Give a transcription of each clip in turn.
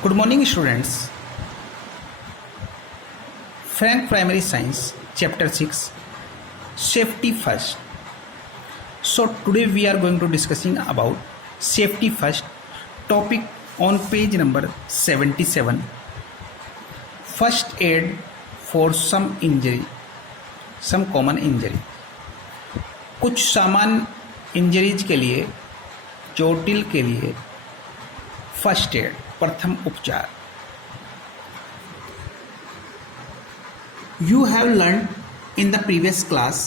Good morning, students. Frank Primary Science, Chapter 6, Safety First. So today we are going to discussing about safety first topic on page number 77. First aid for some injury, some common injury. कुछ सामान्य injuries के लिए, चोटिल के लिए first aid प्रथम उपचार. You have learned in the previous class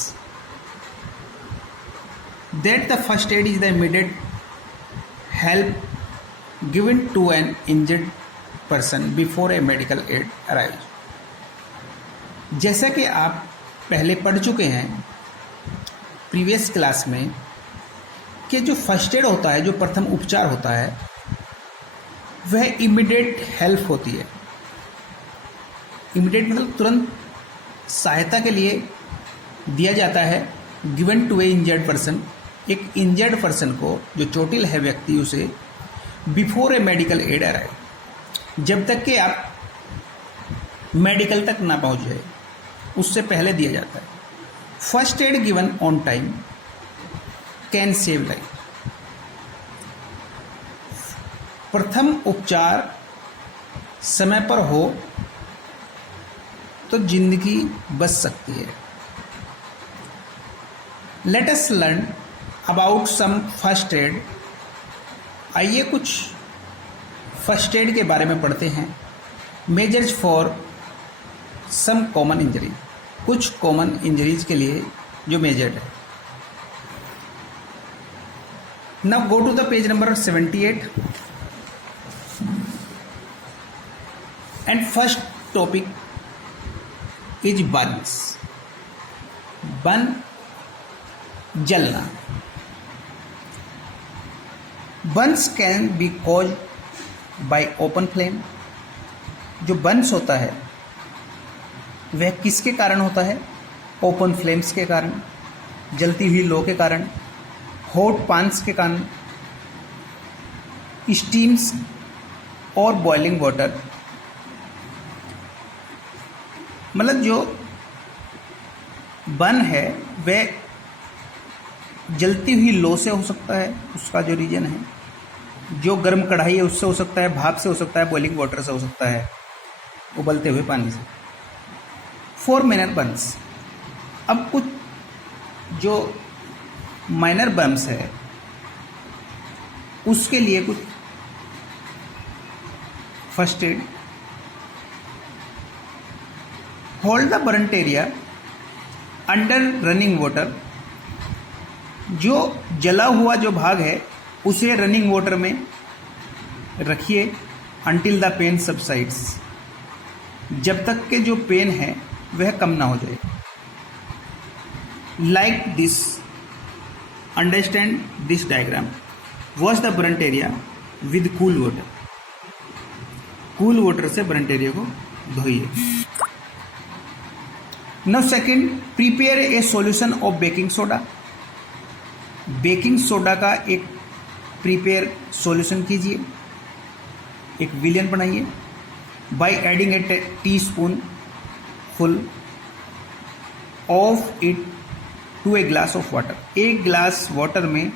that the first aid is the immediate help given to an injured person before a medical aid arrives. जैसा कि आप पहले पढ़ चुके हैं प्रीवियस क्लास में कि जो फर्स्ट एड होता है, जो प्रथम उपचार होता है, वह इमीडिएट हेल्प होती है. इमीडिएट मतलब तुरंत सहायता के लिए दिया जाता है. Given to a injured person, एक इंजर्ड पर्सन को, जो चोटिल है व्यक्ति, उसे before a medical aid arrive, जब तक कि आप मेडिकल तक ना पहुंच जाए उससे पहले दिया जाता है. First aid given on time can save life. प्रथम उपचार समय पर हो तो जिंदगी बच सकती है. Let us learn about some first aid. आइए कुछ फर्स्ट एड के बारे में पढ़ते हैं. Measures for some common injury, कुछ कॉमन इंजरीज के लिए जो मेजर्ड है. Now go to the page number 78 and first topic is burns. Burn, जलना. Burns can be cause by open flame. जो बर्न्स होता है वह किसके कारण होता है? ओपन फ्लेम्स के कारण, जलती हुई लो के कारण, हॉट पान्स के कारण, स्टीम्स और बॉइलिंग वाटर. मतलब जो बर्न है वह जलती हुई लो से हो सकता है, उसका जो रीजन है. जो गर्म कढ़ाई है उससे हो सकता है, भाप से हो सकता है, बॉइलिंग वाटर से हो सकता है, उबलते हुए पानी से. 4 माइनर बर्न्स. अब कुछ जो माइनर बर्न्स है उसके लिए कुछ first add. Hold the burnt area under running water. जो जला हुआ जो भाग है उसे रनिंग वाटर में रखिए अंटिल द पेन सबसाइड्स, जब तक के जो पेन है वह कम ना हो जाए. Like this, understand this diagram. Wash the burnt area with cool water. Cool water से बर्न्ट एरिया को धोइए. Now second, prepare a solution of baking soda. Baking soda का एक प्रिपेयर सॉल्यूशन कीजिए, एक विलियन बनाइए. By adding a teaspoon full of it to a glass of water. एक ग्लास वाटर में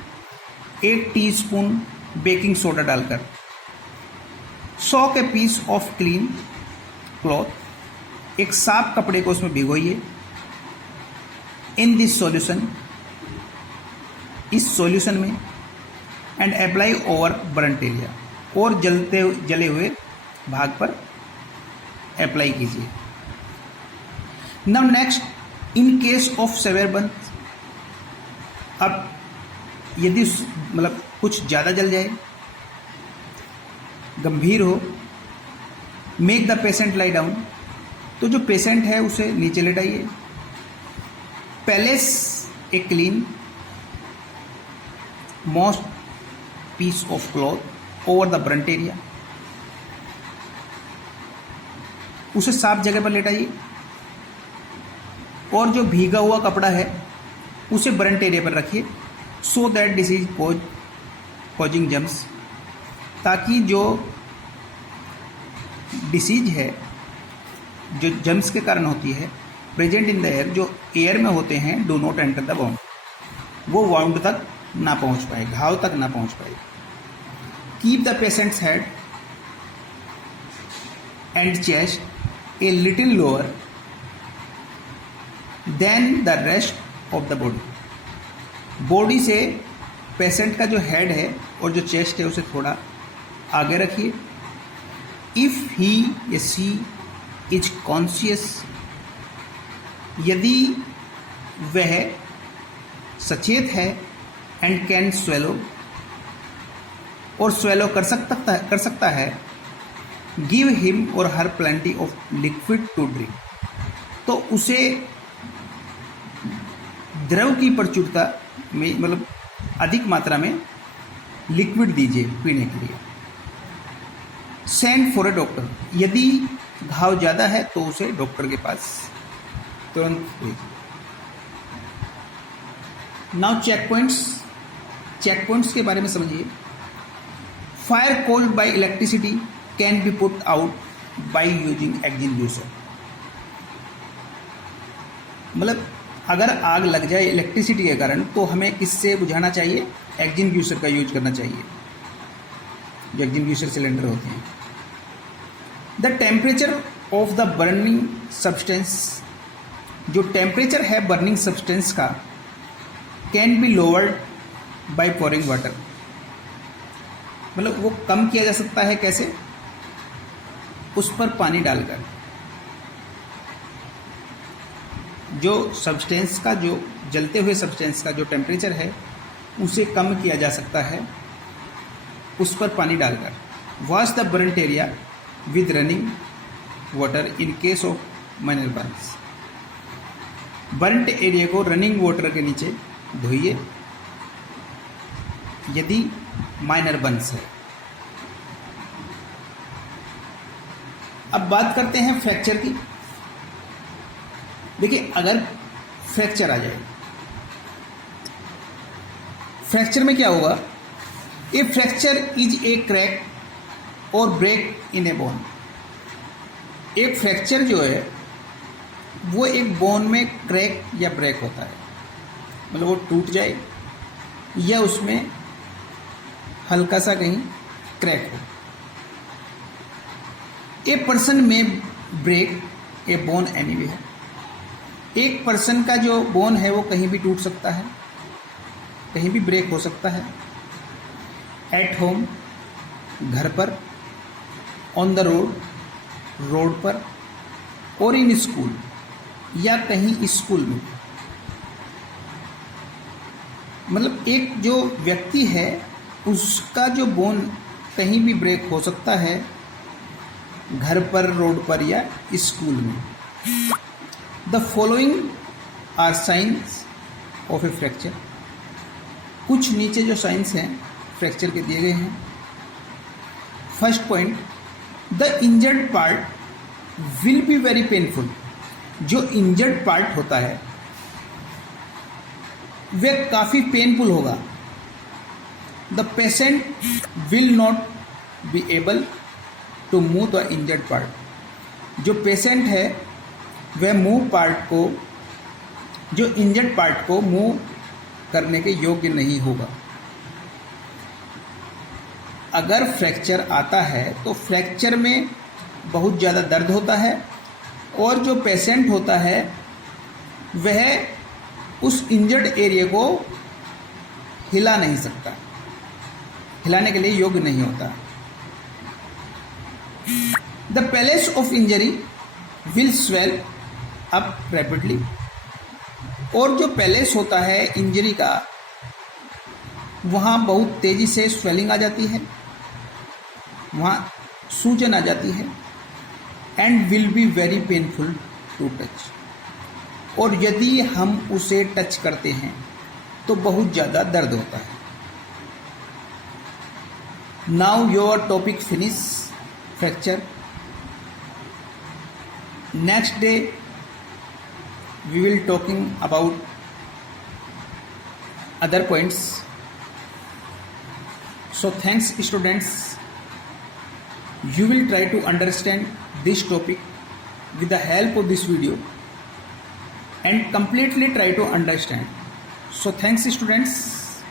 1 टीस्पून बेकिंग सोडा डालकर soak a piece of clean cloth. एक साफ कपड़े को उसमें भिगोइए. इन दिस सॉल्यूशन, इस सॉल्यूशन में, and apply over burnt area, और जले हुए भाग पर अप्लाई कीजिए. Now next, in case of severe burn. अब यदि मतलब कुछ ज़्यादा जल जाए, गंभीर हो, make the patient lie down. तो जो पेशेंट है उसे नीचे लेटाइए. Place a clean moist piece of cloth over the burnt area. उसे साफ जगह पर लेटाइए और जो भीगा हुआ कपड़ा है उसे बर्न्ट एरिया पर रखिए. So that disease causing germs, ताकि जो डिसीज है जो जर्म्स के कारण होती है, प्रेजेंट इन द एयर, जो एयर में होते हैं, do not enter the wound, वो वाउंड तक ना पहुंच पाए, घाव तक ना पहुंच पाए। Keep the patients head and chest a little lower than the rest of the body. Body से पेशेंट का जो हेड है और जो चेस्ट है उसे थोड़ा आगे रखिए। इफ ही या सी इज कॉन्शियस, यदि वह सचेत है, एंड कैन स्वेलो, और स्वेलो कर सकता है, give him or her plenty of liquid to drink, तो उसे द्रव की प्रचुरता में, मतलब अधिक मात्रा में लिक्विड दीजिए पीने के लिए। सेंड फॉर ए डॉक्टर, यदि घाव ज़्यादा है तो उसे डॉक्टर के पास तुरंत भेजिए। नाउ चेक पॉइंट्स के बारे में समझिए। Fire cold bye electricity can be put out by using extinguisher, मतलब अगर आग लग जाए इलेक्ट्रिसिटी के कारण तो हमें किससे बुझाना चाहिए? एक्सटिंग्विशर का यूज करना चाहिए, जो एक्सटिंग्विशर सिलेंडर होते हैं। The temperature of the burning substance, जो टेम्परेचर है बर्निंग सब्सटेंस का, can be lowered by pouring water, मतलब वो कम किया जा सकता है। कैसे? उस पर पानी डालकर। जो सब्सटेंस का, जो जलते हुए सब्सटेंस का जो टेम्परेचर है उसे कम किया जा सकता है उस पर पानी डालकर। Wash the burnt area with running water in case of minor Burns, burnt area को रनिंग वाटर के नीचे धोइए यदि माइनर बर्न्स है। अब बात करते हैं फ्रैक्चर की। देखिए, अगर फ्रैक्चर आ जाए, फ्रैक्चर में क्या होगा? ए फ्रैक्चर इज ए क्रैक और ब्रेक इन ए बोन। एक फ्रैक्चर जो है वो एक बोन में क्रैक या ब्रेक होता है, मतलब वो टूट जाए या उसमें हल्का सा कहीं क्रैक हो। ए पर्सन में ब्रेक ए बोन एनीवेयर, एक पर्सन का जो बोन है वो कहीं भी टूट सकता है, कहीं भी ब्रेक हो सकता है। एट होम, घर पर, ऑन द रोड, रोड पर, और इन स्कूल, या कहीं स्कूल में। मतलब एक जो व्यक्ति है उसका जो बोन कहीं भी ब्रेक हो सकता है, घर पर, रोड पर या स्कूल में। The following are science of a fracture, कुछ नीचे जो साइंस हैं फ्रैक्चर के दिए गए हैं। First point, the injured part will be very painful, जो इंजर्ड पार्ट होता है वह काफ़ी पेनफुल होगा। The patient will not be able to move the injured part, जो पेशेंट है वह मूव पार्ट को, जो इंजर्ड पार्ट को मूव करने के योग्य नहीं होगा। अगर फ्रैक्चर आता है तो फ्रैक्चर में बहुत ज़्यादा दर्द होता है और जो पेशेंट होता है वह उस इंजर्ड एरिया को हिला नहीं सकता, हिलाने के लिए योग्य नहीं होता। The palace of injury will swell up rapidly, और जो पैलेस होता है इंजरी का वहाँ बहुत तेज़ी से स्वेलिंग आ जाती है, वहाँ सूजन आ जाती है। And will be very painful to touch, और यदि हम उसे टच करते हैं तो बहुत ज़्यादा दर्द होता है। Now your topic finish fracture. Next day we will talking about other points. So thanks students, you will try to understand this topic with the help of this video and completely try to understand. So thanks students.